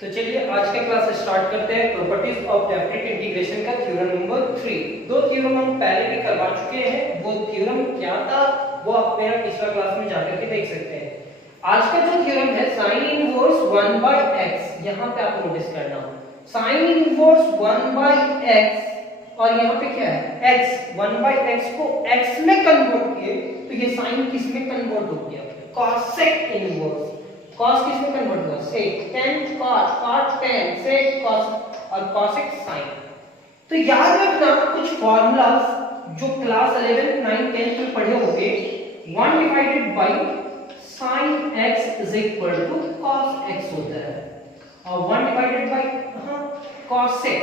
तो चलिए आज का क्लास स्टार्ट करते हैं। प्रॉपर्टीज ऑफ डेफिनेट इंटीग्रेशन का थ्योरम नंबर 3। दो थ्योरम हम पहले भी करवा चुके हैं। वो थ्योरम क्या था वो आप मेरा पिछला क्लास में जाकर के देख सकते हैं। आज का जो थ्योरम है sin इनवर्स 1/x, यहां पे आपको नोटिस करना sin इनवर्स 1/x और यहां पे क्या है x, 1/x को x में कन्वर्ट किए तो ये sin किस में कन्वर्ट हो गया? cosec inverse. cos किस में कन्वर्ट हुआ? sec, tan cos, cot tan, sec cos और cosec sin। तो याद रखना कुछ फॉर्मूलाज जो क्लास 11, 9, 10 में पढ़े होंगे। 1 divided by sin x is equal to cos x होता है और 1 डिवाइडेड बाय cosec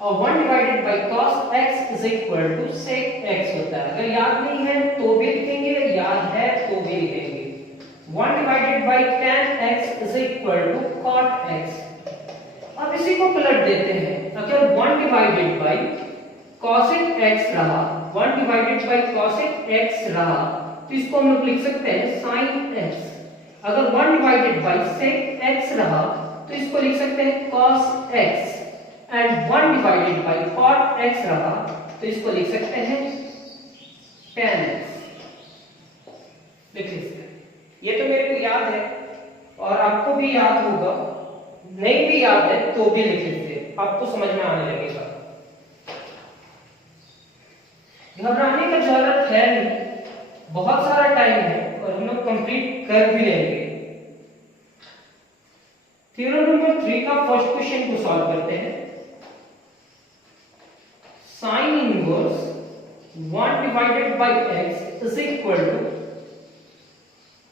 और 1 divided by cos x is equal to sec x होता है। अगर याद नहीं है तो भी लिखेंगे, याद है तो भी लिखेंगे। 1 divided by tan x is equal to cot x। अब इसी को पलट देते हैं। अगर 1 डिवाइडेड बाय cosec x रहा, 1 डिवाइडेड बाय cosec x रहा तो इसको हम लोग लिख सकते हैं sin x। अगर 1 डिवाइडेड बाय sec x रहा तो इसको लिख सकते हैं cos x and 1 divided bye cot x रहा तो इसको लिख सकते हैं tan x। लिख लीजिए। ये तो मेरे को याद है और आपको भी याद होगा, नहीं भी याद है तो भी लिख लीजिए, आपको समझ में आने लगेगा। घबराने का जरूरत है नहीं, बहुत सारा टाइम है और हम लोग कंप्लीट कर भी लेंगे। थ्योरम नंबर 3 का फर्स्ट क्वेश्चन को सॉल्व करते हैं। sin inverse 1 divided by x is equal to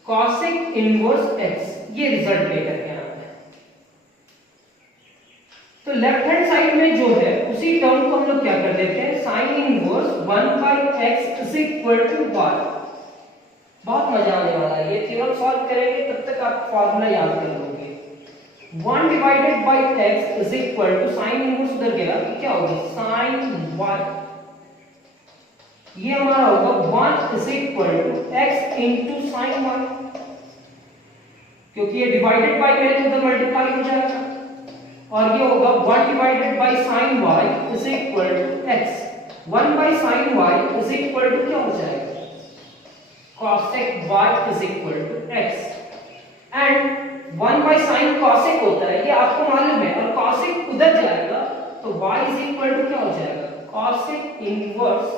cosec inverse x। ये रिजल्ट लेकर के आना है। तो लेफ्ट हैंड साइड में जो है उसी टर्म को हम लोग क्या कर देते हैं, sin inverse 1/x is equal to y। बहुत मजा आने वाला है। ये थ्योरम सॉल्व करेंगे तब तक आप फार्मूला याद कर लोगे। 1 divided by x is equal to sin inverse उधर गया तो क्या होगा sin y। ये हमारा होगा 1 is equal to x into sin y, क्योंकि ये डिवाइडेड बाय में तो उधर मल्टीप्लाई हो जाएगा और ये होगा 1 divided by sin y is equal to x। 1 by sin y is equal to क्या हो जाएगा cosec y is equal to x and 1 by sin cosec होता है, ये आपको मालूम है, और cosec उधर जाएगा तो y इज इक्वल टू क्या हो जाएगा cosec इनवर्स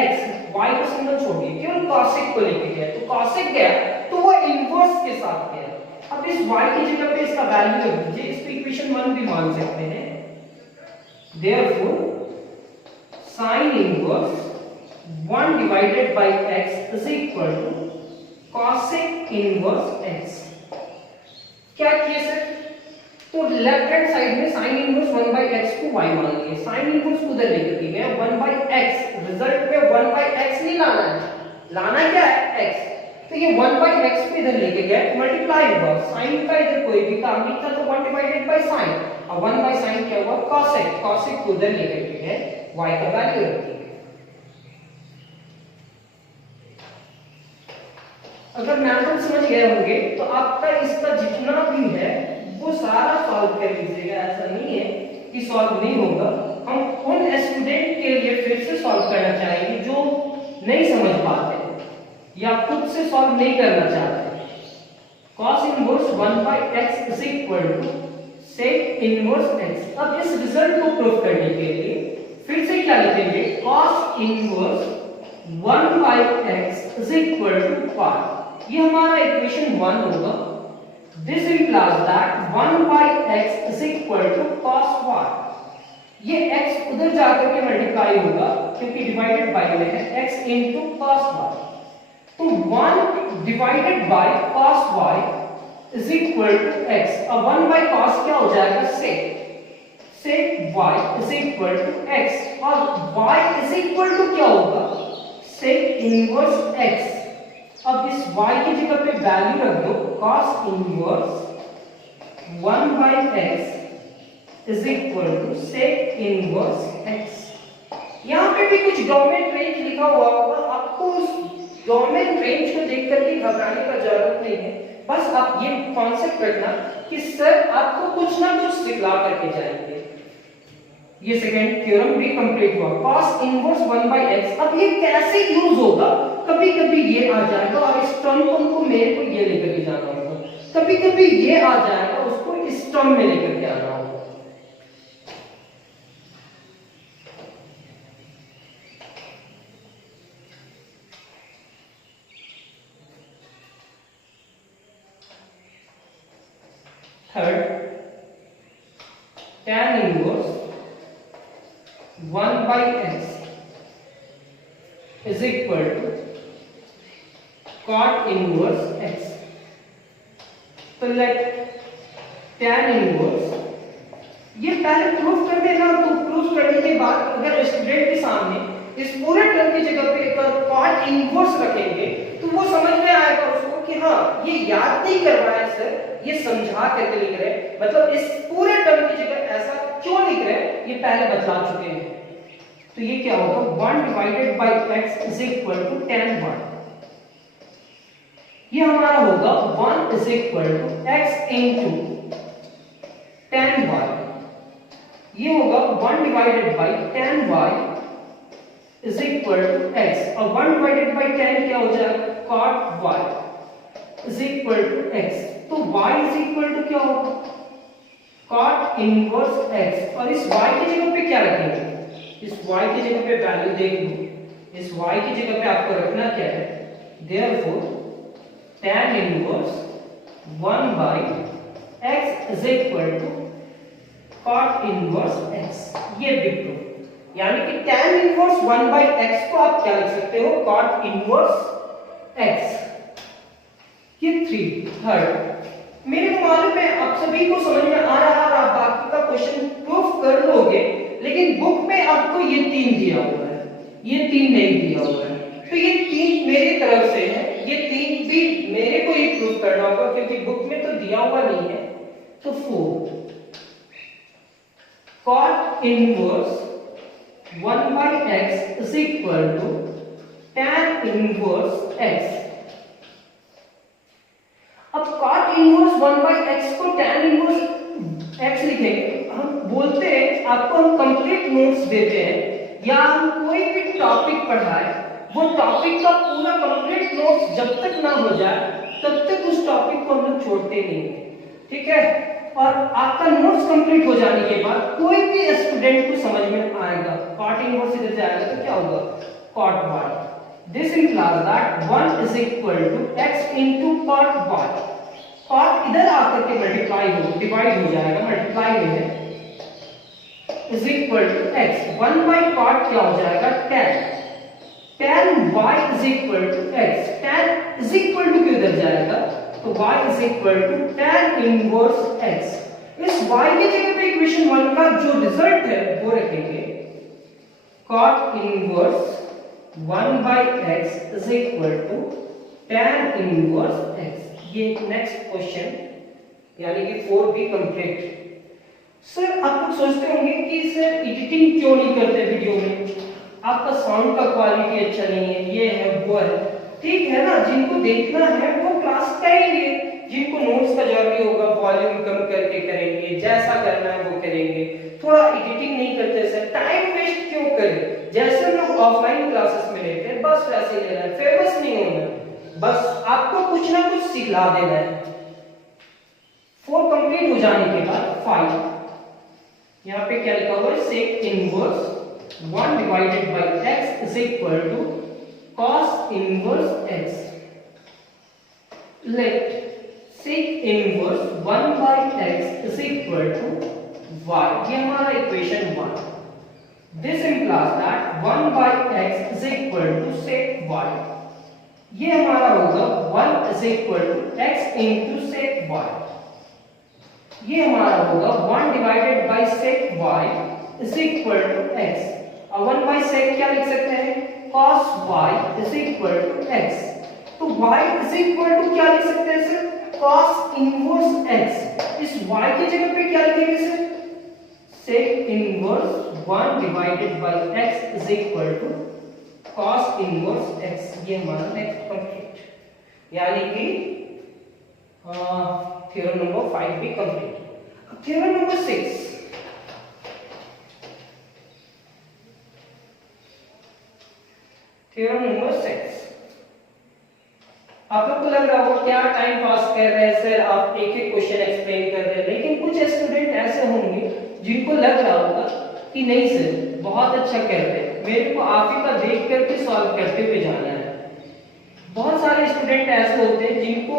x। y को सिंबल छोड़िए, केवल cosec को लेके गया तो cosec गया तो वो इनवर्स के साथ गया। अब इस y की जगह पे इसका वैल्यू रख दीजिए, इसको इक्वेशन 1 भी मान सकते हैं। Therefore sin inverse 1 divided by x is equal to cosec inverse x। क्या किए सर? तो लेफ्ट हैंड साइड में sin इनवर्स 1/x को y मान लिए, sin इनवर्स को उधर लेकर गए 1/x। रिजल्ट में 1/x नहीं लाना है, लाना क्या है x। तो ये 1/x को इधर लेके गए मल्टीप्लाई हुआ, sin का इधर कोई भी काम नहीं था तो 1 डिवाइडेड बाय sin और 1 बाय sin क्या हुआ cosec। cosec को उधर लेकर गए y का वैल्यू रख दिया। अगर मैथड समझ गए होंगे तो आपका इसका जितना भी है वो सारा सॉल्व कर लीजिएगा। ऐसा नहीं है कि सॉल्व नहीं होगा। हम उन स्टूडेंट के लिए फिर से सॉल्व करना चाहेंगे जो नहीं समझ पाते या खुद से सॉल्व नहीं करना चाहते। cos inverse 1/x is equal to sec inverse x। अब इस रिजल्ट को प्रूव करने के लिए फिर से क्या लिखेंगे cos inverse 1/x is equal to y। ये हमारा इक्वेशन 1 होगा। This implies that 1/x is equal to cos y। ये x उधर जाकर के मल्टीप्लाई होगा क्योंकि डिवाइडेड बाय में है x into cos y। तो 1 divided by cos y is equal to x। अब 1 by cos क्या हो जाएगा sec y is equal to x और y is equal to क्या होगा sec इनवर्स x। अब इस y की जगह पे वैल्यू रख दो cos inverse 1/x is equal to sec inverse x। यहाँ पे भी कुछ गवर्नमेंट रेंज लिखा हुआ होगा, आपको उस गवर्नमेंट रेंज को देख करके घबराने का जरूरत नहीं है। बस आप ये कॉन्सेप्ट रखना कि सर आपको कुछ ना कुछ सिखला करके जाएंगे। ये सेकंड थ्योरम भी कंप्लीट हुआ। cos इनवर्स 1/x, अब ये कैसे यूज होगा, कभी कभी ये आ जाएगा और इस टर्म को हमको मेरे को ये लेकर के जाना होगा, कभी कभी ये आ जाएगा उसको इस टर्म में लेकर के आना होगा। Third tan inverse 1/x is equal to cot inverse x. तो लेट tan इनवर्स, ये पहले प्रूफ कर देना, तो प्रूफ करने के बाद अगर स्टूडेंट के सामने इस पूरे टर्म की जगह पे अगर cot इनवर्स रखेंगे तो वो समझ में आएगा उसको कि हाँ ये याद नहीं कर रहा है सर, ये समझा करके लिख रहे हैं, मतलब इस पूरे टर्म की जगह ऐसा क्यों लिख रहे हैं ये पहले बता चुके हैं। तो ये क्या होगा 1 divided by x is equal to tan 1, ये हमारा होगा 1 is equal to x into tan y, ये होगा 1 divided by tan y is equal to x, और 1 डिवाइडेड बाय tan क्या हो जाएगा cot y is equal to x। तो y इज इक्वल टू क्या होगा cot इनवर्स x, और इस y की जगह पे क्या रखेंगे, इस y की जगह पे वैल्यू देख लो, इस y की जगह पे आपको रखना क्या है, therefore tan inverse 1/x is equal to cot inverse x, ये लिख लो। यानी कि tan इनवर्स 1/x को आप क्या लिख सकते हो cot इनवर्स x। ये थर्ड मेरे को मालूम है आप सभी को समझ में आ रहा है और आप बाकी का क्वेश्चन प्रूफ कर लोगे, लेकिन बुक में आपको ये 3 दिया हुआ है, ये 3 नहीं दिया हुआ है, तो ये 3 मेरी तरफ से है, ये 3 भी मेरे को ही प्रूफ करना होगा क्योंकि बुक में तो दिया हुआ नहीं है। तो 4 cot inverse 1/x is equal to tan inverse x। अब cot इनवर्स 1/x को tan इनवर्स x लिखेंगे। हम बोलते हैं आपको हम कंप्लीट नोट्स देते हैं या हम कोई भी टॉपिक पढ़ाए, वो टॉपिक का पूरा कंप्लीट नोट्स जब तक ना हो जाए तब तक उस टॉपिक को हम लोग छोड़ते नहीं है, ठीक है। और आपका नोट्स कंप्लीट हो जाने के बाद कोई भी स्टूडेंट को समझ में आएगा cot इनवर्स इधर जाएगा तो क्या होगा cot y। This implies that 1 is equal to x into cot y। cot इधर आकर के मल्टीप्लाई हो डिवाइड हो जाएगा, मल्टीप्लाई में है, is equal to x। 1 by cot क्या हो जाएगा tan y is equal to x। tan is equal to क्यों इधर जाएगा, तो y is equal to tan inverse x। इस y की जगह पे इक्वेशन 1 का जो रिजल्ट है वो रखेंगे cot inverse 1/x is equal to tan inverse x। ये नेक्स्ट क्वेश्चन यानी कि 4 भी कंप्लीट। सर आप लोग सोचते होंगे कि सर एडिटिंग क्यों नहीं करते वीडियो में, आपका साउंड का क्वालिटी अच्छा नहीं है, ये है वो है, ठीक है ना, जिनको देखना है वो क्लास करेंगे, जिनको नोट्स का जरूरी होगा वॉल्यूम कम करके करेंगे, जैसा करना है वो करेंगे, थोड़ा एडिटिंग नहीं करते सर, टाइम वेस्ट क्यों करें, जैसे हम लोग ऑफलाइन क्लासेस में लेते हैं बस वैसे ही लेना है, फेमस नहीं होना, बस आपको कुछ ना कुछ सिखला देना है। 4 कंप्लीट हो जाने के बाद 5 यहाँ पे क्या लिखा हुआ है sec inverse 1 divided by x is equal to cos inverse x। Let sec inverse 1 by x is equal to y, ये हमारा equation 1। This implies that 1 by x is equal to sec y, ये हमारा होगा 1 is equal to x into sec y, ये हमारा होगा 1 divided by sec y is equal to x, और 1 by sec क्या लिख सकते हैं cos y is equal to x। तो y is equal to क्या लिख सकते हैं सर cos inverse x। इस y की जगह पे क्या लिखेंगे sir sec inverse 1 divided by x is equal to cos inverse x। ये हमारा नेक्स्ट कंप्लीट, यानी कि थ्योरम नंबर 5 भी कंप्लीट। अब थ्योरम नंबर 6, थ्योरम नंबर 6। आप लोग को लग रहा होगा क्या टाइम पास कर रहे हैं सर, आप एक एक क्वेश्चन एक्सप्लेन कर रहे हैं, लेकिन कुछ स्टूडेंट ऐसे होंगे जिनको लग रहा होगा कि नहीं सर बहुत अच्छा कर रहे हैं, मेरे को आप ही का देख करके सॉल्व करते हुए जाना है। बहुत सारे स्टूडेंट ऐसे होते हैं जिनको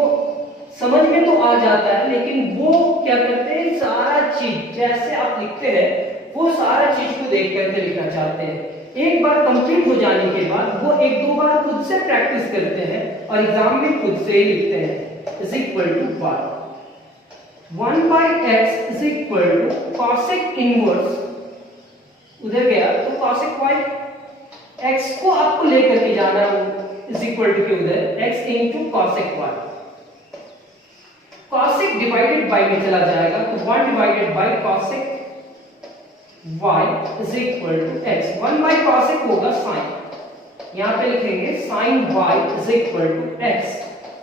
समझ में तो आ जाता है, लेकिन वो क्या करते हैं, सारा चीज जैसे आप लिखते हैं वो सारा चीज को देख करके लिखना चाहते हैं। एक बार कंप्लीट हो जाने के बाद वो एक दो बार खुद से प्रैक्टिस करते हैं और एग्जाम में खुद से ही लिखते हैं। Is equal to 1 by x is equal to cosec inverse, उधर गया तो cosec y, x को आपको लेकर के जाना है इज इक्वल टू के उधर x into cosec y। cosec divided by में चला जाएगा तो 1 divided by cosec y is equal to x। 1 by cosec होगा sin, यहां पे लिखेंगे sin y is equal to x,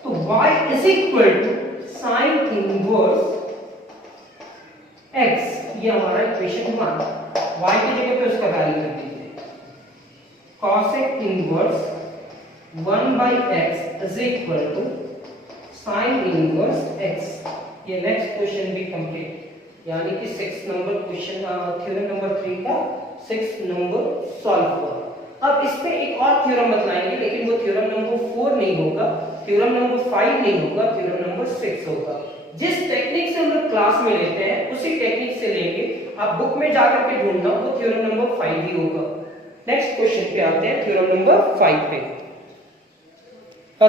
तो y is equal to sin inverse x, ये हमारा इक्वेशन 1। y की जगह पे उसका वैल्यू रख दीजिए, cosec inverse 1 by x is equal to sin inverse x। ये नेक्स्ट क्वेश्चन भी कंप्लीट, यानी कि 6 नंबर क्वेश्चन थ्योरम नंबर 3 का 6 नंबर सॉल्व हुआ। अब इस पे एक और थ्योरम बतलाएंगे, लेकिन वो थ्योरम नंबर 4 नहीं होगा, थ्योरम नंबर 5 नहीं होगा, थ्योरम नंबर 6 होगा। जिस टेक्निक से हम लोग क्लास में लेते हैं उसी टेक्निक से लेंगे, आप बुक में जाकर के ढूंढना, वो थ्योरम नंबर 5 ही होगा। नेक्स्ट क्वेश्चन पे आते हैं, थ्योरम नंबर 5 पे।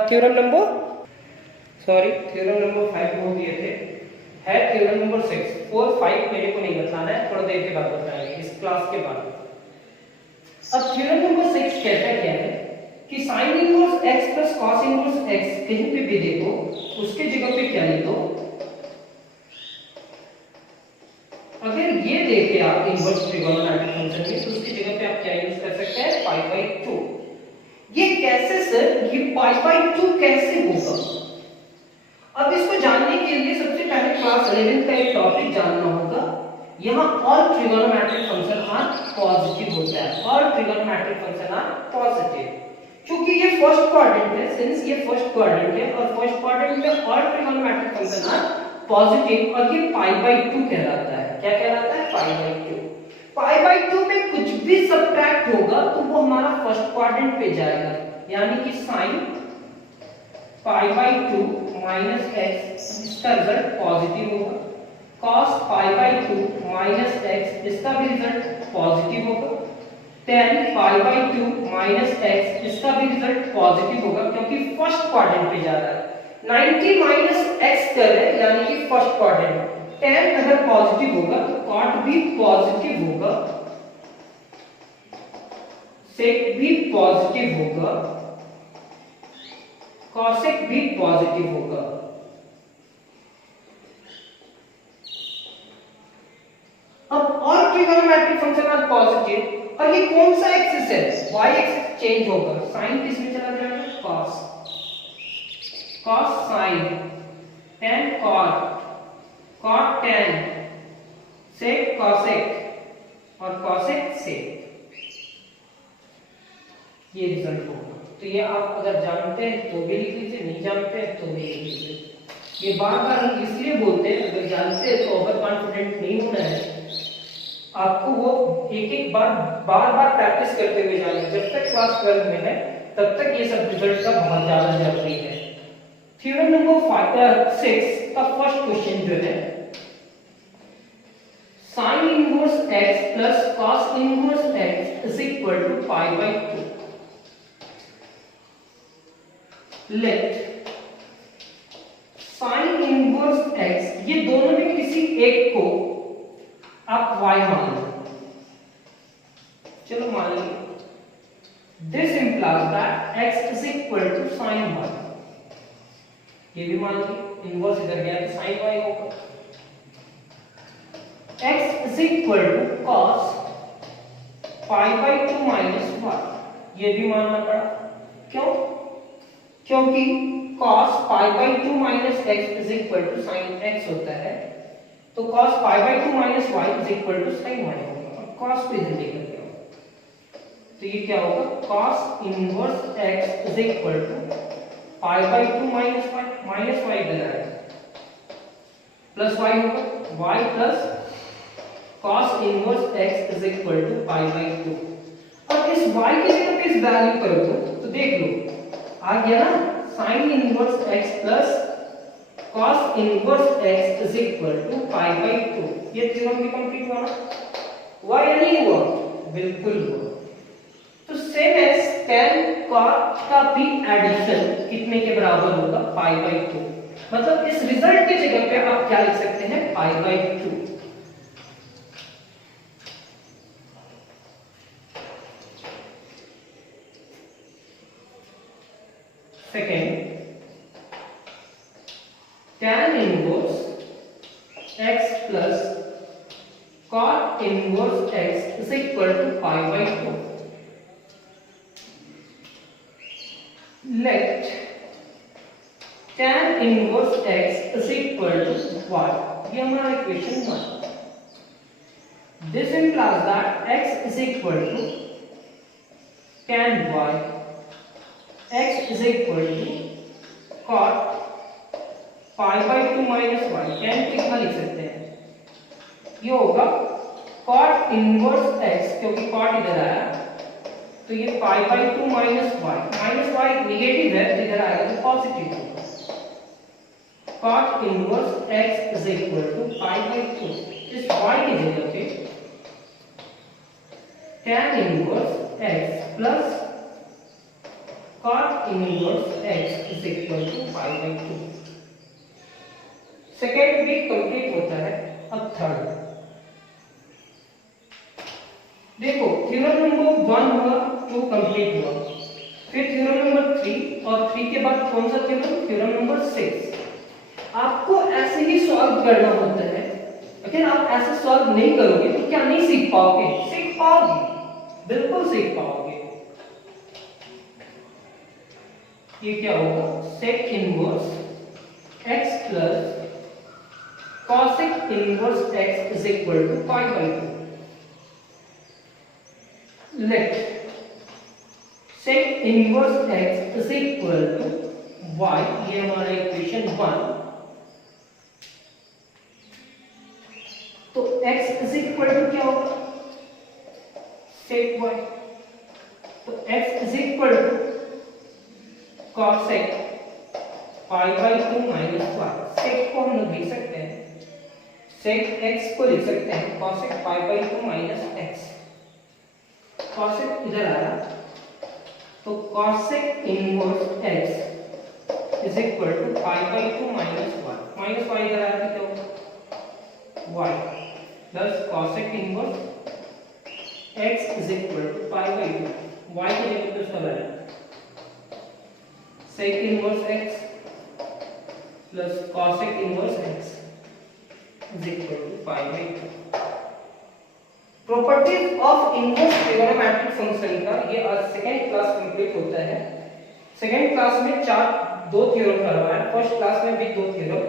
थ्योरम नंबर थ्योरम नंबर 5 हो दिए थे, है थ्योरम नंबर 6। 4 5 मेरे को नहीं बताना है, थोड़ा देर के बाद बताएंगे इस क्लास के बाद। अब थ्योरम नंबर 6 कहता क्या है कि sin inverse x plus cos inverse x, कहीं पे भी देखो उसके जगह पे क्या लिख दो, अगर ये देखे आप इनवर्स ट्रिगोनोमेट्रिक फंक्शन में तो उसकी जगह पे आप क्या यूज कर सकते हैं, π/2। ये कैसे सर, ये π/2 कैसे होगा? अब इसको जानने के लिए सबसे पहले क्लास 11 का एक टॉपिक जानना होगा। यहाँ all trigonometric function are positive होता है, all trigonometric function are positive, क्योंकि ये फर्स्ट क्वाड्रेंट है, सिंस ये फर्स्ट क्वाड्रेंट है और फर्स्ट क्वाड्रेंट में all trigonometric function are positive, और ये π/2 कहलाता है। क्या कहलाता है? π/2। π/2 में कुछ भी सब्ट्रैक्ट होगा तो वो हमारा फर्स्ट क्वाड्रेंट पे जाएगा, यानी कि sin π/2 माइनस x, इसका रिजल्ट पॉजिटिव होगा। cos π/2 माइनस x, इसका भी रिजल्ट पॉजिटिव होगा। tan π/2 माइनस x, इसका भी रिजल्ट पॉजिटिव होगा, क्योंकि फर्स्ट क्वाड्रेंट पे जा रहा है। 90 माइनस x कर रहे हैं, यानी कि फर्स्ट क्वाड्रेंट। tan अगर पॉजिटिव होगा तो cot भी पॉजिटिव होगा, sec भी पॉजिटिव होगा, cosec भी पॉजिटिव होगा। अब और ट्रिगोनोमेट्रिक फंक्शन आर पॉजिटिव, और ये कौन सा एक्सिस है? y एक्सिस चेंज होगा, sin किस में चला जाएगा? cos, cos sin, tan cot, cot tan, sec cosec और cosec sec, ये रिजल्ट होगा। तो ये आप अगर जानते हैं तो भी लिख लीजिए, नहीं जानते हैं तो भी लिख लीजिए। ये बार बार हम इसलिए बोलते हैं, अगर जानते हैं तो ओवर कॉन्फिडेंट नहीं होना है, आपको वो एक एक बार प्रैक्टिस करते हुए जाना है। जब तक क्लास 12 में है तब तक ये सब रिजल्ट का बहुत ज्यादा जरूरी है। थ्योरम नंबर 6 का फर्स्ट क्वेश्चन जो है, sin inverse x plus cos inverse x is equal to π/2। Let sin inverse x, ये दोनों में किसी एक को आप y मान लो, चलो मान लो this implies that x is equal to sin y, ये भी मान लो, इनवर्स इधर गया तो sin y होगा। x is equal to cos π/2 minus y, ये भी मानना पड़ा। क्यों? क्योंकि cos pi by 2 minus x is equal to sin x होता है, तो cos pi by 2 minus y is equal to sin y होगा। अब cos को इधर लेकर के आओ, तो ये क्या होगा, cos inverse x is equal to pi by 2 minus y इधर आएगा प्लस y होगा, y plus cos inverse x is equal to pi by 2। अब इस y की जगह पे इस वैल्यू कर दो तो देख लो आ गया ना, sin inverse x plus cos inverse x is equal to pi by 2। ये थ्योरम भी कंप्लीट हुआ ना, हुआ या नहीं हुआ, बिल्कुल हुआ। तो सेम एज tan cot का भी एडिशन कितने के बराबर होगा, पाई बाई 2। मतलब इस रिजल्ट की जगह पे आप क्या लिख सकते हैं, pi by 2। Second, tan inverse x plus cot inverse x is equal to pi by 2। Let tan inverse x is equal to y, ये हमारा equation 1। This implies that x is equal to tan y, x is equal to cot pi by 2 minus y। tan को इतना लिख सकते हैं, ये होगा cot inverse x, क्योंकि cot इधर आया तो ये pi by 2 minus y negative है तो इधर आएगा तो पॉजिटिव होगा। cot inverse x is equal to pi by 2। इस y की जगह पे tan inverse x plus cot inverse x is equal to pi by 2। Second भी कंप्लीट होता है। अब थर्ड देखो, थ्योरम नंबर 1 हुआ, 2 कंप्लीट हुआ, फिर थ्योरम नंबर 3 और 3 के बाद कौन सा थ्योरम, थ्योरम नंबर 6। आपको ऐसे ही सॉल्व करना होता है। अगर आप ऐसे सॉल्व नहीं करोगे तो क्या नहीं सीख पाओगे, सीख पाओगे, बिल्कुल सीख पाओगे। ये क्या होगा, sec inverse x plus cosec inverse x is equal to pi by 2। Let sec inverse x is equal to y, ये हमारा इक्वेशन 1। तो x इज इक्वल टू क्या होगा, sec y, तो x is equal to cosec pi by 2 minus y। sec को हम लोग लिख सकते हैं, sec x को लिख सकते हैं cosec pi by 2 minus x। cosec इधर आया तो cosec inverse x is equal to pi by 2 minus y इधर आया तो क्या होगा, y plus cosec inverse x is equal to pi by 2। y की जगह पे उसका value sec inverse x plus cosec inverse x is equal to pi by 2। Properties of inverse trigonometric function का ये आज सेकंड क्लास कंप्लीट होता है। Second class में दो थ्योरम करवाया, फर्स्ट क्लास में भी 2 थ्योरम,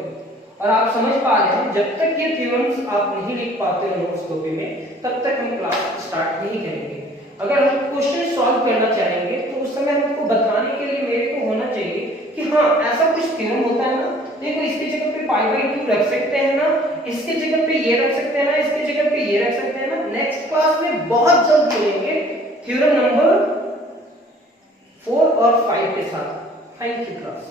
और आप समझ पा रहे हैं जब तक ये थ्योरम्स आप नहीं लिख पाते हो नोट्स कॉपी में तब तक हम क्लास स्टार्ट नहीं करेंगे। अगर हम क्वेश्चन सॉल्व करना चाहेंगे तो उस समय हमको बताने के लिए मेरे को होना चाहिए कि हाँ ऐसा कुछ थ्योरम होता है ना, देखो इसकी जगह पे पाई बाई 2 रख सकते हैं ना, इसकी जगह पे ये रख सकते हैं ना, इसकी जगह पे ये रख सकते हैं ना। नेक्स्ट क्लास में बहुत जल्द मिलेंगे थ्योरम नंबर 4 और 5 के साथ। Thank you class.